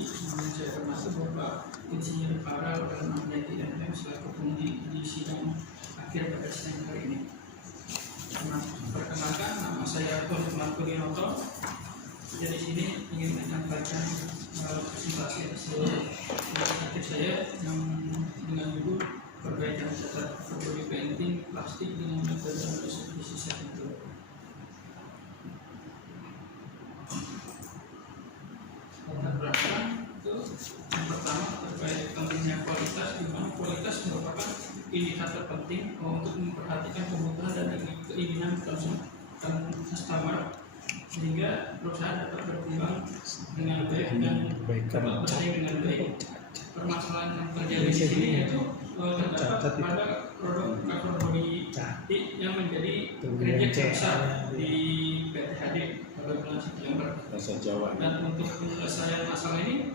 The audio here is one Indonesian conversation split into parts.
tadi saya termasuk Bapak Insinyur Farel Rahmadi MM selaku pengemudi di sidang akhir pada sidang hari ini. Perkenalkan, nama saya Tony Marco Dinoto. Jadi sini ingin menyampaikan presentasi hasil inisiatif saya yang dengan judul perbaikan cacat body painting plastik dengan metode substitusi sektor. Latar belakang itu yang pertama terkait pentingnya kualitas, di mana kualitas merupakan indikator penting untuk memperhatikan kebutuhan dan keinginan customer sehingga perusahaan dapat berkembang dengan baik dan dapat bersaing dengan baik. Permasalahan yang terjadi di sini yaitu terdapat pada produk cover body yang menjadi reject terbesar di PTHD pada bulan September. Dan untuk penyelesaian masalah ini,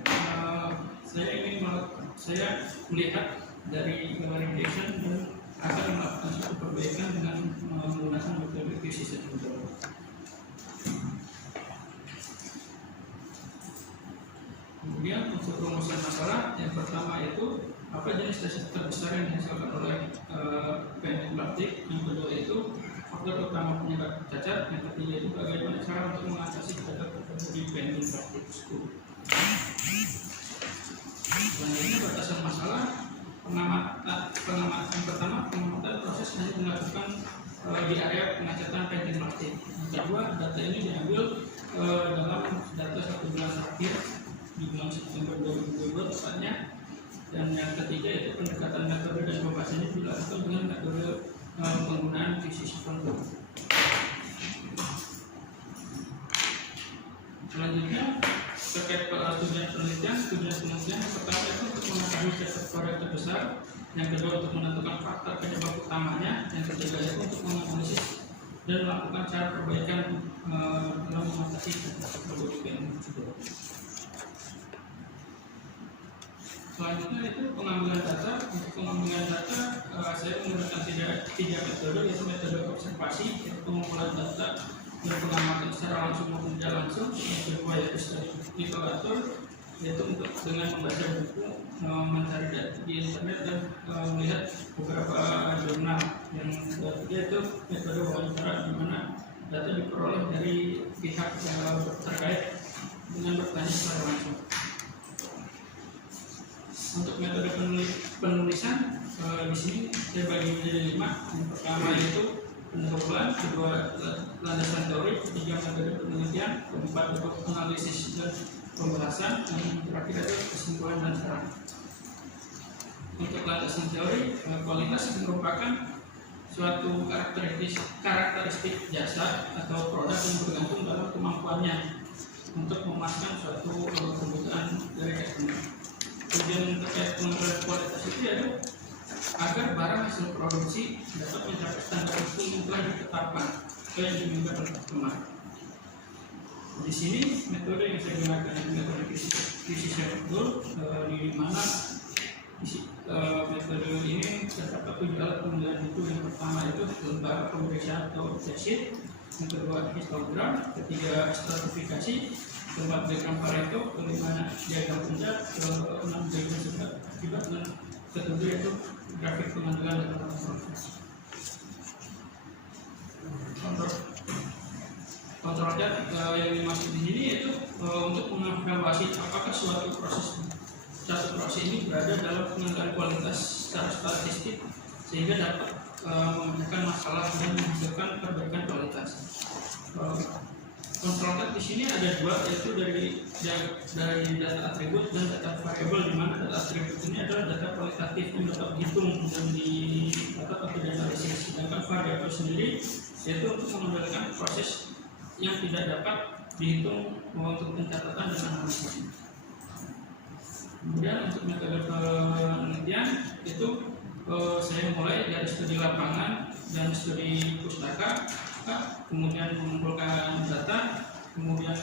saya melihat dari validation dan akan melakukan suatu perbaikan dengan menggunakan metode QC Settle. Kemudian untuk rumusan masalah, yang pertama itu apa jenis cacat terbesar yang dihasilkan oleh painting plastik, yang kedua itu faktor utama penyebab cacat, yang ketiga itu bagaimana cara untuk mengatasi cacat di painting plastik tersebut. Selanjutnya batasan masalah, pengamatan pertama, pengamatan proses hanya dilakukan di area pengecatan painting plastik. Yang kedua, data ini diambil dalam data 1 bulan terakhir di bulan September 2022 tepatnya. Dan yang ketiga itu pendekatan metode dan pembahasannya dilakukan dengan metode penggunaan QC Settle. Selanjutnya terkait tujuan penelitian yang pertama itu untuk mengetahui cacat proyek terbesar, yang kedua untuk menentukan faktor penyebab utamanya, yang ketiga itu untuk menganalisis dan melakukan cara perbaikan dalam mengatasi cacat body painting tersebut. Selanjutnya itu pengambilan data. Untuk pengambilan data saya menggunakan tiga metode, yaitu metode observasi, yaitu pengumpulan data dan pengamatan secara langsung maupun tidak langsung. Yang kedua yaitu study literatur, yaitu untuk dengan membaca buku, mencari data di internet dan melihat beberapa jurnal. Yang ketiga itu metode wawancara, di mana data diperoleh dari pihak terkait dengan bertanya secara langsung. Untuk metode penulisan di sini saya bagi menjadi 5. Yang pertama yaitu pendahuluan, kedua landasan teori, ketiga metode penelitian, keempat itu analisis dan pembahasan, dan yang terakhir itu kesimpulan dan saran. Untuk landasan teori, kualitas merupakan suatu karakteristik jasa atau produk yang bergantung dalam kemampuannya untuk memasukkan suatu kebutuhan dari customer. Tujuan terkait pengukuran kualitas itu yaitu agar barang hasil produksi dapat mencapai standar mutu yang telah ditetapkan yang diminta oleh customer. Di sini metode yang saya gunakan metode QC Settle, di mana metode ini terdapat 7 alat penilaian itu. Yang pertama itu lembaga pemeriksaan atau sheet, yang kedua histogram, ketiga stratifikasi, keempat diagram Pareto, kelima diagram puncak, keenam diagram sebat akibat, dan ketujuh yaitu grafik pengambilan data proses. Kontrol data yang dimaksud di sini yaitu untuk mengevaluasi apakah satu proses ini berada dalam penilaian kualitas secara statistik sehingga dapat memecahkan masalah dan menghasilkan perbaikan kualitas. Kontrol data di sini ada 2, yaitu dari data atribut dan data variabel, di mana data atribut ini adalah data kualitatif yang dapat dihitung dan dapat atau dianalisis, sedangkan variabel sendiri yaitu untuk mengembalikan proses yang tidak dapat dihitung untuk pencatatan dan analisis. Kemudian untuk metode penelitian itu saya mulai dari studi lapangan dan studi pustaka, kemudian mengumpulkan data, kemudian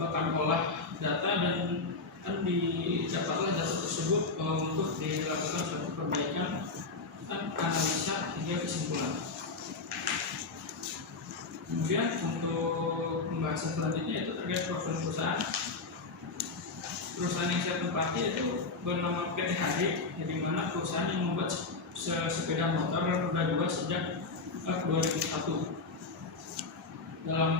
akan olah data dan didapatlah data tersebut untuk dilakukan suatu perbaikan dan analisa hingga kesimpulan. Kemudian untuk pembahasan selanjutnya itu terkait profil perusahaan. perusahaan yang saya tempati itu bernama PT HD, di mana perusahaan yang membuat sepeda motor roda 2 sejak 2001. Dalam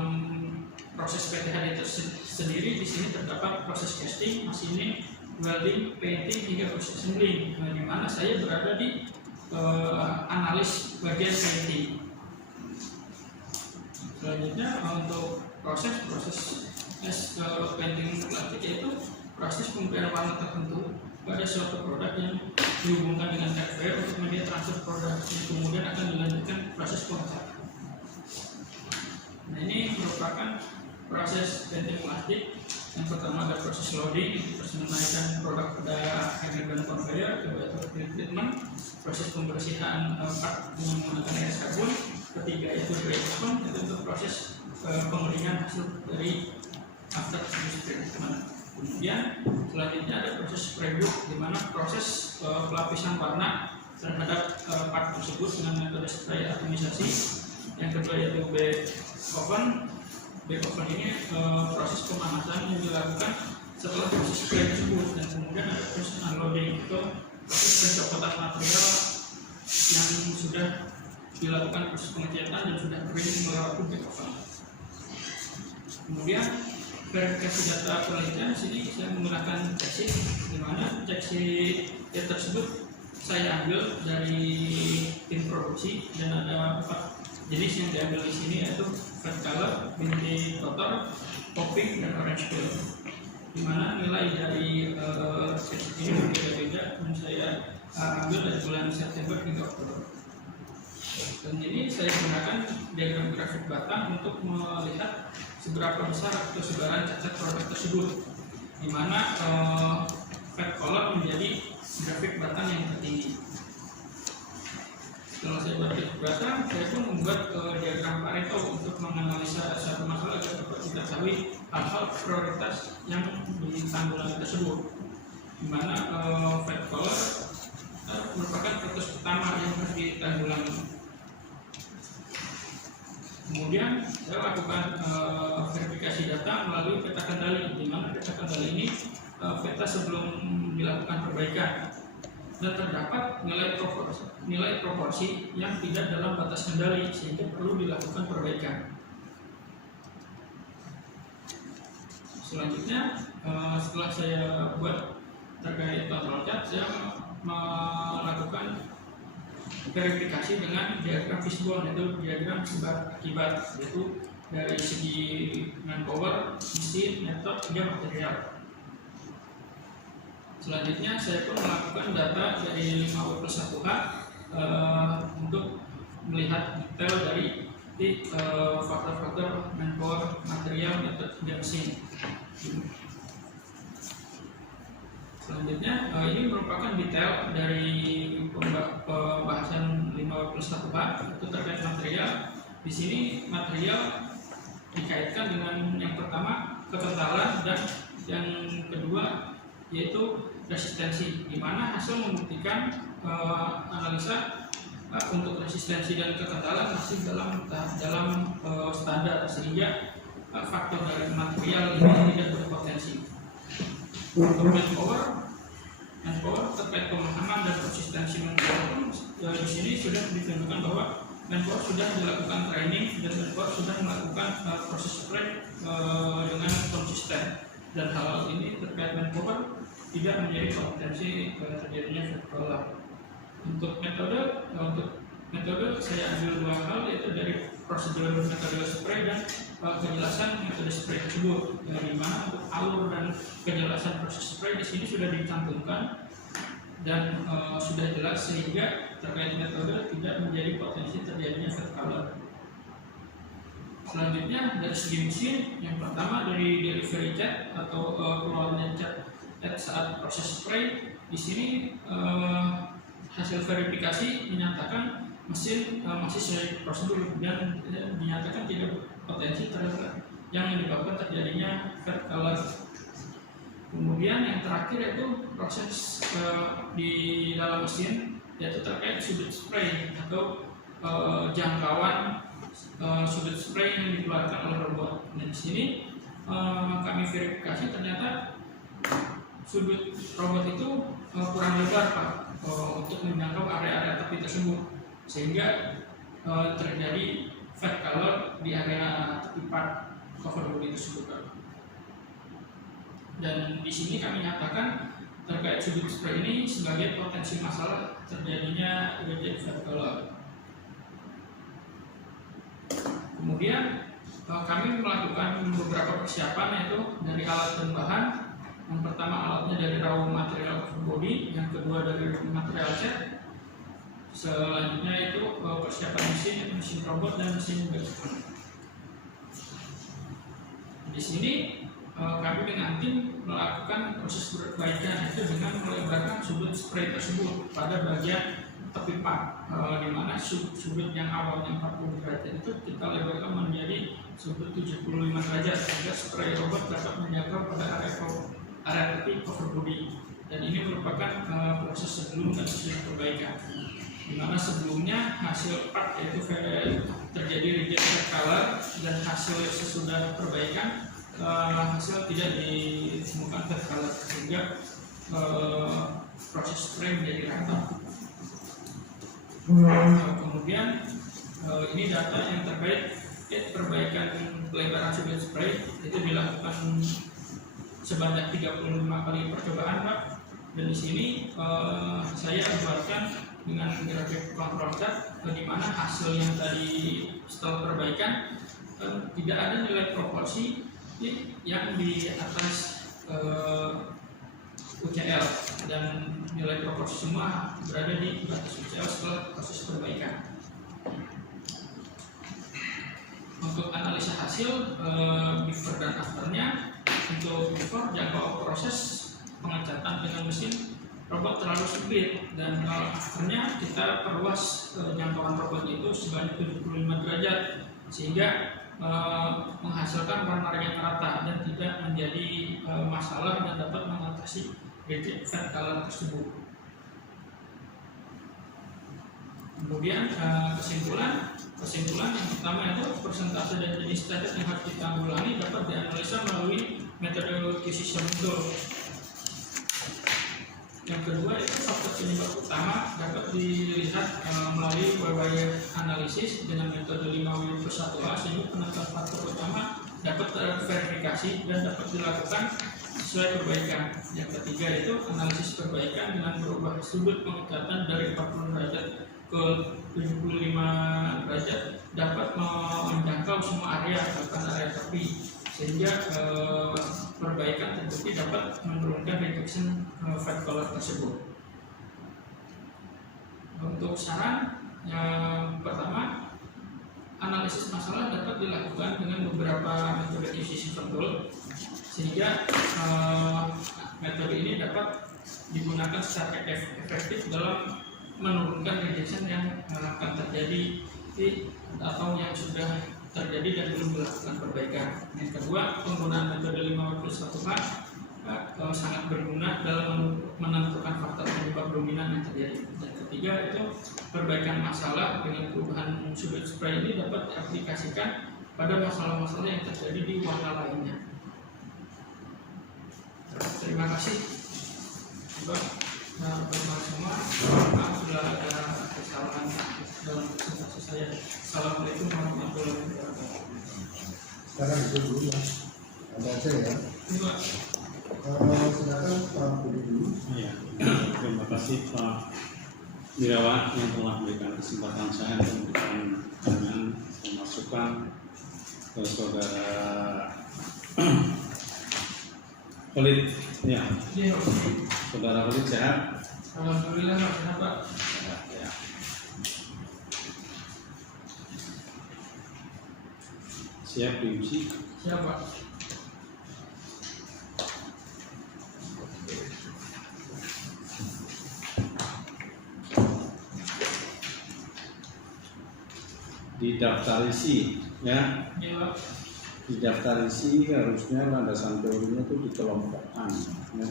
proses PT HD sendiri di sini terdapat proses casting, machining, welding, painting hingga proses assembling, di mana saya berada di analis bagian painting. Selanjutnya untuk proses painting plastik, yaitu proses pemberian warna tertentu pada suatu produk yang dihubungkan dengan hardware untuk media transfer produk yang kemudian akan dilanjutkan proses pengecatan. Nah, ini merupakan proses painting plastik. Yang pertama ada proses loading, proses menaikkan produk pada aggregate conveyor, kedua itu treatment, proses pembersihan part dengan menggunakan air sabun, ketiga itu dry treatment, itu untuk proses pengeringan hasil dari after treatment. Kemudian selanjutnya ada proses spray book, di mana proses pelapisan warna terhadap part tersebut dengan metode spray atomisasi. Yang kedua yaitu bake oven. Bake oven ini proses pemanasan yang dilakukan setelah proses spray tersebut, dan kemudian ada proses unloading, itu proses pencopotan material yang sudah dilakukan proses pengecatan dan sudah kering melewati bake oven. Kemudian verifikasi data penelitian, sini saya menggunakan checksheet, di mana checksheet tersebut saya ambil dari tim produksi, dan ada 4 jenis yang diambil di sini, yaitu red color, binti kotor, popping, dan orange peel. Di mana nilai dari checksheet ini berbeda-beda, dan saya ambil dari bulan September hingga Oktober. Dan ini saya gunakan diagram grafik batang untuk melihat seberapa besar atau sebaran cacat produk tersebut, di mana fat color menjadi grafik batang yang tertinggi. Setelah saya buat grafik batang, saya pun membuat diagram Pareto untuk menganalisa satu masalah agar dapat kita ketahui hal-hal prioritas yang ditanggulangi tersebut, di mana fat color merupakan fokus pertama yang harus ditanggulangi. Kemudian saya lakukan verifikasi data melalui peta kendali, di mana peta kendali ini peta sebelum dilakukan perbaikan, dan terdapat nilai proporsi yang tidak dalam batas kendali sehingga perlu dilakukan perbaikan. Selanjutnya setelah saya buat terkait control chart, saya melakukan verifikasi dengan diagram fishbone, yaitu diagram sebab akibat, yaitu dari segi manpower, mesin, metode, hingga material. Selanjutnya saya pun melakukan data dari 5W+1H untuk melihat detail dari faktor-faktor manpower, material, metode, hingga mesin. Selanjutnya ini merupakan detail dari pembahasan 5W+1H, itu terkait material. Di sini material dikaitkan dengan yang pertama kekentalan, dan yang kedua yaitu resistensi, di mana hasil membuktikan analisa untuk resistensi dan kekentalan masih dalam standar, sehingga faktor dari material ini tidak berpotensi. Untuk manpower terkait pemahaman dan konsistensi manpower, di sini sudah ditunjukkan bahwa manpower sudah dilakukan training, dan manpower sudah melakukan proses spray dengan konsisten, dan hal ini terkait manpower tidak menjadi potensi terjadinya fat color. Untuk metode saya ambil 2 hal, yaitu dari prosedur metode spray dan kejelasan metode spray tersebut, di mana untuk alur dan kejelasan proses spray di sini sudah dicantumkan dan sudah jelas, sehingga terkait metode tidak menjadi potensi terjadinya fat color. Selanjutnya dari segi mesin, yang pertama dari delivery cat atau keluarnya cat saat proses spray. Di sini hasil verifikasi menyatakan mesin masih sesuai prosedur, dan dinyatakan tidak potensi terhadap yang menyebabkan terjadinya fat color. Kemudian yang terakhir yaitu proses di dalam mesin, yaitu terkait sudut spray atau jangkauan sudut spray yang dikeluarkan oleh robot. Dan di sini kami verifikasi ternyata sudut robot itu kurang lebar Pak untuk menjangkau area-area tepi tersebut, sehingga terjadi fat color di area tepi part cover body tersebut Pak. Dan di sini kami nyatakan terkait sudut spray ini sebagai potensi masalah terjadinya reject fat color. Kemudian kami melakukan beberapa persiapan, yaitu dari alat dan bahan. Yang pertama alatnya dari raw material cover body, yang kedua dari material cat. Selanjutnya itu persiapan mesin robot dan mesin background. Di sini kami dengan tim melakukan proses perbaikan itu dengan melebarkan sudut spray tersebut pada bagian tepi part, di mana sudut yang awalnya 40 derajat itu kita lebarkan menjadi sudut 75 derajat agar spray robot dapat menjangkau pada area tepi cover body. Dan ini merupakan proses sebelum dan sesudah perbaikan, di mana sebelumnya hasil part yaitu terjadi reject color, dan hasil sesudah perbaikan hasil tidak ditemukan fat color, sehingga proses spray menjadi rata. Kemudian ini data yang terkait perbaikan pelebaran sudut spray itu dilakukan sebanyak 35 kali percobaan Pak. Dan di sini saya buatkan dengan grafik control chart, di mana hasil yang tadi setelah perbaikan tidak ada nilai proporsi yang di atas UCL, dan nilai proporsi semua berada di batas UCL setelah proses perbaikan. Untuk analisa hasil before dan afternya, untuk before jangkau proses pengecatan dengan mesin robot terlalu sempit, dan afternya kita perluas jangkauan robot itu sebanyak 75 derajat, sehingga menghasilkan warna yang rata dan tidak menjadi masalah dan dapat mengatasi reject fat color tersebut. Kemudian kesimpulan yang pertama itu persentase dan jenis cacat yang harus ditanggulangi dapat dianalisa melalui metode acquisition tool. Yang kedua itu faktor penyebab utama dapat dilihat melalui berbagai analisis dengan metode 5W+1A, sehingga penentuan faktor utama dapat terverifikasi dan dapat dilakukan sesuai perbaikan. Yang ketiga itu analisis perbaikan dengan berubah sudut pengecatan dari 40 derajat ke 75 derajat dapat menjangkau semua area, bahkan area tepi, sehingga perbaikan terbukti dapat menurunkan rejection fat color tersebut. Untuk saran yang pertama, analisis masalah dapat dilakukan dengan beberapa metode acquisition tool, sehingga metode ini dapat digunakan secara efektif dalam menurunkan rejection yang akan terjadi atau yang sudah terjadi dan belum dilakukan perbaikan. Yang kedua, penggunaan metode 5W+1A sangat berguna dalam menentukan faktor penyebab dominan yang terjadi. Dan ketiga itu perbaikan masalah dengan perubahan sudut spray ini dapat diaplikasikan pada masalah-masalah yang terjadi di warna lainnya. Terima kasih. Teman-teman semua, maaf bila ada kesalahan dalam presentasi saya. Assalamualaikum warahmatullahi wabarakatuh. Sekarang itu dulu ya, ada saya ya. Silakan Pak Budi dulu. Ya, terima kasih Pak Wirawan yang telah memberikan kesempatan saya untuk memberikan dengan masukan ke saudara Khalid. Ya, saudara Khalid sehat? Alhamdulillah, sehat Pak. Sehat ya. Siap diuji? Siap Pak. Di daftar isi ya. Iya Pak. Di daftar isi harusnya landasan teorinya itu dikelompokkan ya.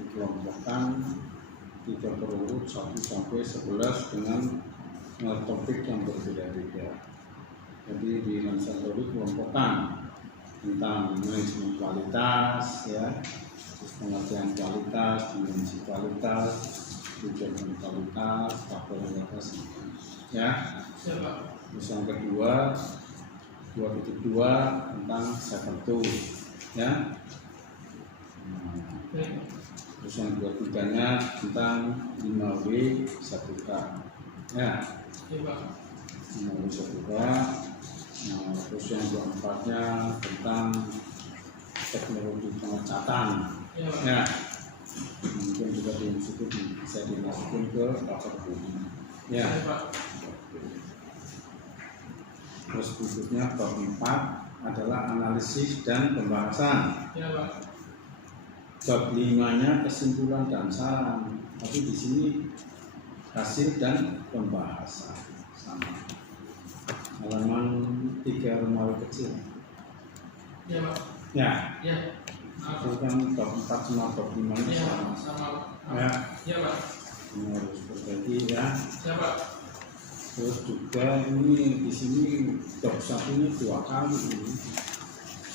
Dikelompokkan 3 perurut 1 sampai 11 dengan topik yang berbeda-beda. Jadi di landasan teori kelompokkan tentang manajemen kualitas ya, terus pengertian kualitas, dimensi kualitas, tujuan kualitas, faktor kualitas, ya. Ya Pak. Terus yang kedua 2.2 tentang Sepertu, ya. Baik. Terus yang 2.3-nya tentang 5W 1K, ya. Ya Pak. 5W 1K. Nah, terus yang 24-nya tentang teknologi pengecatan, Ya Pak. ya. Mungkin juga di situ bisa dimasukin ke paket bumi, ya. Ya Pak. Terus berikutnya bab 4 adalah analisis dan pembahasan. Ya Pak. Bab 5-nya kesimpulan dan saran. Tapi di sini hasil dan pembahasan sama. Halaman 3 Romawi kecil. Ya Pak. Ya, Ya. Maaf. itu kan bab 4 sama bab 5-nya Ya sama. sama. Ya, Ya Pak. ini harus berbagi, ya. Ya Pak. Terus juga ini di sini bab 1-nya 2 kali ini.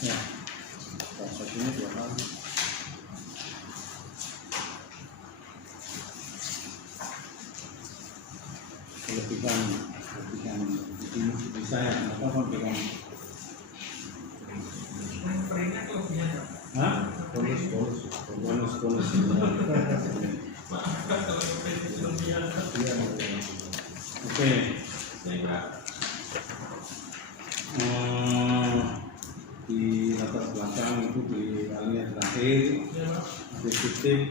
Ya, bab 1-nya 2 kali. Kelebihan ini bisa ya, apa kelebihan? Peringkat kelebihan Pak. Hah? Bonus. Bonus. Maaf Pak kalau kelebihan. Iya. Oke. Baik Pak. Di latar belakang itu di alinea terakhir Ya Pak. titik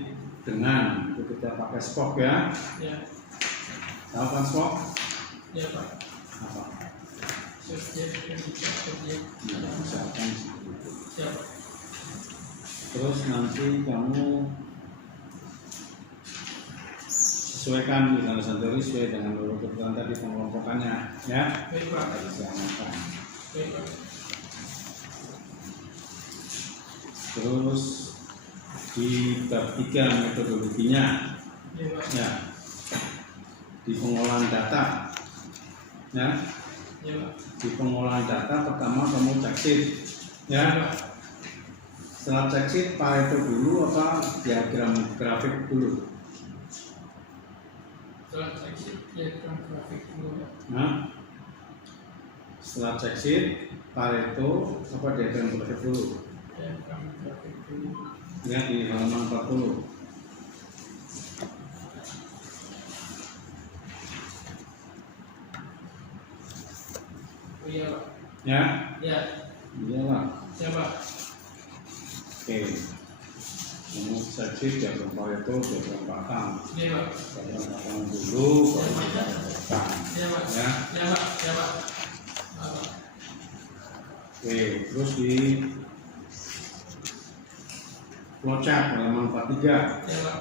dengan itu kita pakai spok, ya. Ya. Tahu kan spok? Ya Pak. Apa? Subjek, predikat, objek. Ya, misalkan seperti itu. Ya Pak. Terus nanti kamu sesuaikan di dalam teori sesuai dengan urutan tadi pengelompokannya, ya. Baik Pak. Kita bisa amankan. Baik Pak. Terus di bab 3 metodologinya, Ya Pak. ya, di pengolahan data, ya. Ya Pak. Di pengolahan data pertama kamu cek sheet, ya. Setelah cek sheet Pareto dulu apa diagram grafik dulu? Setelah seksi diagram grafik dulu Pak. Nah, setelah cek sheet Pareto apa diagram grafik dulu? Diagram grafik dulu. Ya, di halaman 40. Oh iya Pak. Ya, Ya. iya lah. Ya Pak. Oke. Kamu cek sheet diagram Pareto, diagram batang. Iya Pak. Diagram batang dulu, baru diagram batang. Ya Pak. Ya. Ya Pak. Ya Pak. Pak. Oke, terus di flowchart halaman 43. Ya Pak.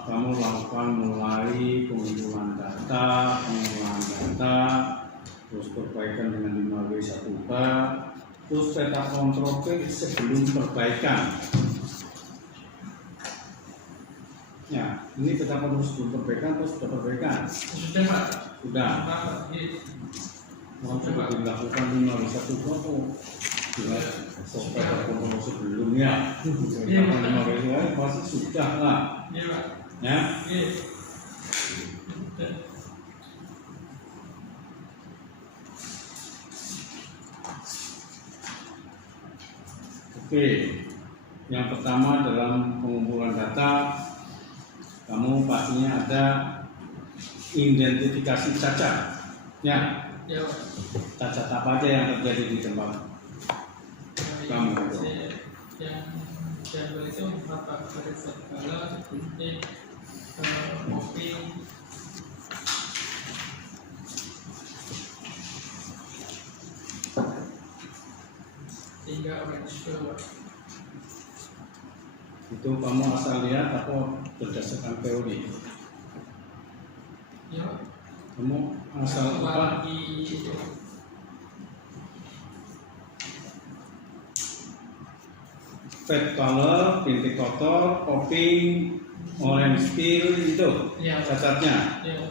Kamu lakukan mulai pengumpulan data, terus perbaikan dengan 5W 1K, terus peta kontrol P sebelum perbaikan. Ya, ini peta kontrol sebelum perbaikan, terus sudah perbaikan. Sudah Pak. Sudah. Pak. Iya. Mau coba dilakukan 5W 1K tuh dengan peta kontrol sebelumnya. Iya, Pak. 5W 1K pasti sudah lah. Iya Pak. Ya. Iya. Sudah. Oke, yang pertama dalam pengumpulan data, kamu pastinya ada identifikasi cacat. Ya, Ya Pak. cacat apa aja yang terjadi di tempat kamu? Yang jadwal itu 4 Pak. Dari segala titik kopi. Hingga orange Pak. Itu kamu asal lihat atau berdasarkan teori? Ya Pak. Kamu asal apa? Di itu. Fat color, bintik kotor, popping, orange peel itu Ya Pak. cacatnya. Ya Pak.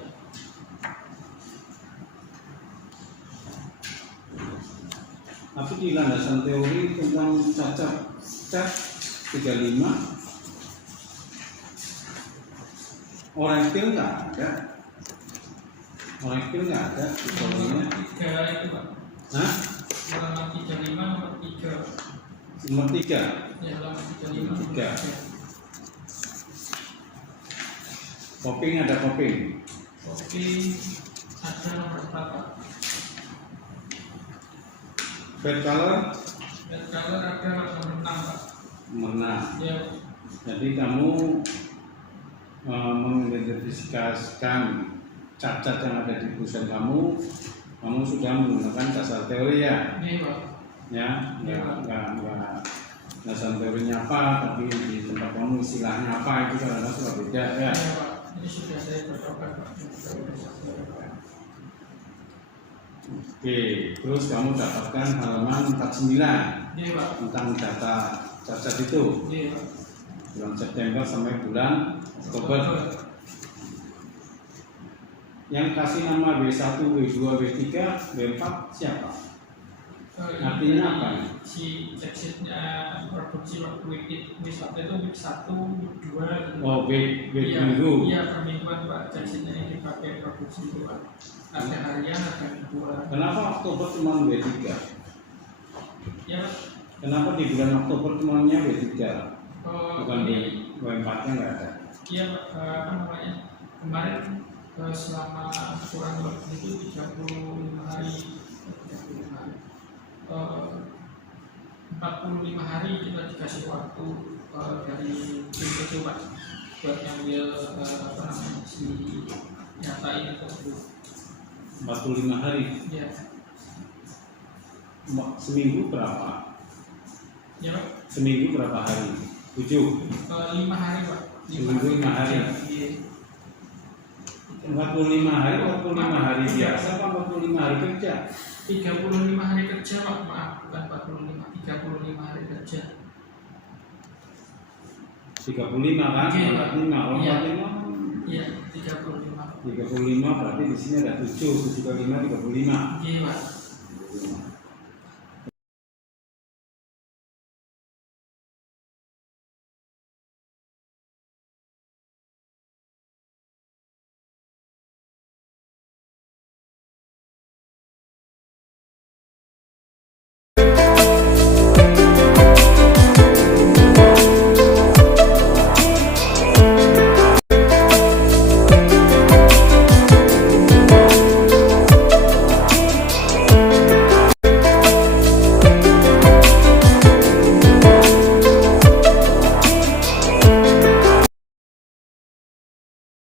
Tapi di landasan teori tentang cacat cat 35 orektil nggak ada. Orektil nggak ada di kolomnya. 3 itu Pak. Hah? Halaman 35 nomor 3. Nomor 3. Ya, halaman 35 nomor 3. 3. Coping ada coping. Oke, ada nomor 4 Pak. Bed color Dan color ada nomor 6 Pak. nomor 6. Ya, Jadi kamu mengidentifikasikan cacat yang ada di pulsa kamu sudah menggunakan dasar teori ya, ini Pak. ya, nggak dasar teorinya apa, tapi di tempat kamu istilahnya apa itu kadang-kadang sudah beda ya. Ya Pak, ini sudah saya bertobat Pak. Oke, terus kamu dapatkan halaman 49 Ini Pak. tentang data cacat itu Ini Pak. bulan September sampai bulan Oktober. Yang kasih nama W1, W2, W3, W4 siapa? Artinya apa? Si checksheetnya produksi waktu W1 itu W1, W2 gitu. Oh, W Iya, minggu. iya, per mingguan Pak. Checksheetnya ini dipakai produksi itu Pak. Ada harian, ada mingguan. Kenapa Oktober cuma W3? Ya Pak. Kenapa di bulan Oktober cuma W3? Bukan Ini W4-nya nggak ada. iya Pak, apa namanya? Kemarin selama kurang lebih itu 35 hari 45 hari kita dikasih waktu dari tim itu Pak buat ngambil apa namanya si data ini tersebut. 45 hari. Ya, Seminggu berapa? ya Pak. Seminggu berapa hari? 7. 5 hari Pak. Seminggu 5 hari. Iya. 45 hari, 45 hari biasa apa 45 hari kerja? 35 hari kerja Pak, maaf bukan 45, 35 hari kerja. 35 kan? Iya. 45. Kalau Iya. 45 Iya, 35. 35 berarti di sini ada 7 kali 5 35. Iya Pak.